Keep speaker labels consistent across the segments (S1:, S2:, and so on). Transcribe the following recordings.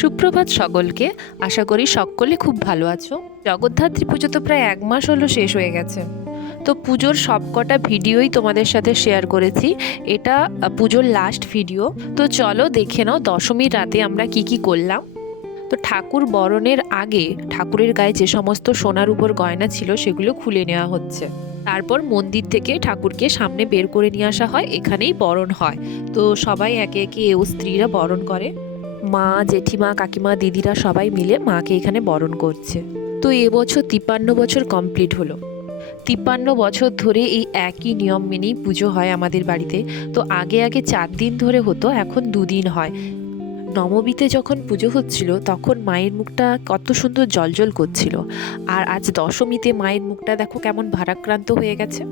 S1: সুপ্রভাত সকলকে। আশা করি সকলে খুব ভালো আছো। জগদ্ধাত্রী পুজো তো প্রায় এক মাস হলো শেষ হয়ে গেছে। তো পুজোর সবকটা ভিডিওই তোমাদের সাথে শেয়ার করেছি। এটা পুজোর লাস্ট ভিডিও তো চলো দেখে নাও দশমীর রাতে আমরা কি কি করলাম। তো ঠাকুর বরণের আগে, ঠাকুরের গায়ে যে সমস্ত সোনার উপর গয়না ছিল সেগুলো খুলে নেওয়া হচ্ছে। তারপর মন্দির থেকে ঠাকুরকে সামনে বের করে নিয়ে আসা হয়, এখানেই বরণ হয়। তো সবাই একে একে এও স্ত্রীরা বরণ করে। মা, জেঠিমা, কাকিমা, দিদিরা সবাই মিলে মাকে এখানে বরণ করছে। তো এবছর তিপ্পান্ন বছর কমপ্লিট হলো। তিপ্পান্ন বছর ধরে এই একই নিয়ম মেনেই পুজো হয় আমাদের বাড়িতে। তো আগে আগে চার দিন ধরে হতো, এখন দুদিন হয়। নবমীতে যখন পুজো হচ্ছিল, তখন মায়ের মুখটা কত সুন্দর জলজল করছিল। আর আজ দশমীতে মায়ের মুখটা দেখো কেমন ভারাক্রান্ত হয়ে গেছে।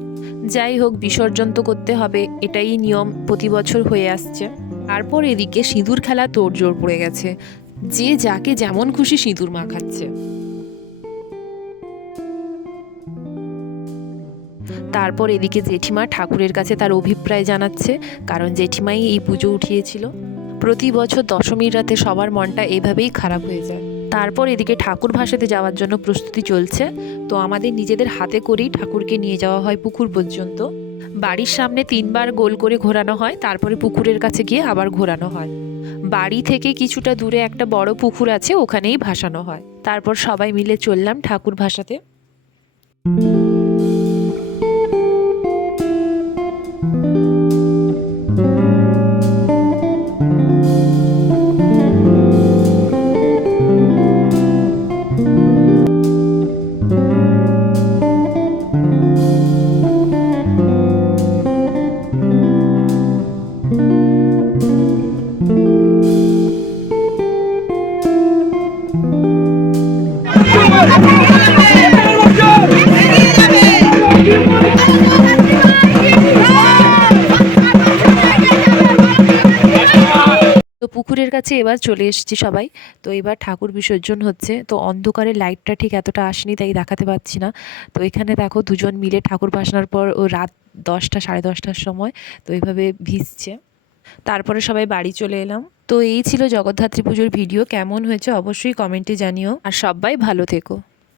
S1: যাই হোক, বিসর্জন তো করতে হবে, এটাই নিয়ম প্রতি বছর হয়ে আসছে। তারপর এদিকে সিঁদুর খেলা তোড়জোড় পড়ে গেছে। যে যাকে যেমন খুশি সিঁদুর মাখাচ্ছে তারপর এদিকে জেঠিমা ঠাকুরের কাছে তার অভিপ্রায় জানাচ্ছে, কারণ জেঠিমাই এই পুজো উঠিয়েছিল। প্রতি বছর দশমীর রাতে সবার মনটা এভাবেই খারাপ হয়ে যায়। তারপর এদিকে ঠাকুর ভাসাতে যাওয়ার জন্য প্রস্তুতি চলছে। তো আমাদের নিজেদের হাতে করেই ঠাকুরকে নিয়ে যাওয়া হয় পুকুর পর্যন্ত। বাড়ির সামনে তিনবার গোল করে ঘোরানো হয়, তারপরে পুকুরের কাছে গিয়ে আবার ঘোরানো হয়। বাড়ি থেকে কিছুটা দূরে একটা বড় পুকুর আছে, ওখানেই ভাসানো হয়। তারপর সবাই মিলে চললাম ঠাকুর ভাসাতে। পুকুরের কাছে এবার চলে এসেছি সবাই। তো এবার ঠাকুর বিসর্জন হচ্ছে। তো অন্ধকারে লাইটটা ঠিক এতটা আসেনি, তাই দেখাতে পাচ্ছি না। তো এখানে দেখো দুজন মিলে ঠাকুর ভাসানোর পর ও রাত দশটা, সাড়ে দশটার সময় তো এইভাবে ভিজছে। তারপরে সবাই বাড়ি চলে এলাম। তো এই ছিল জগদ্ধাত্রী পুজোর ভিডিও। কেমন হয়েছে অবশ্যই কমেন্টে জানিও। আর সবাই ভালো থেকো।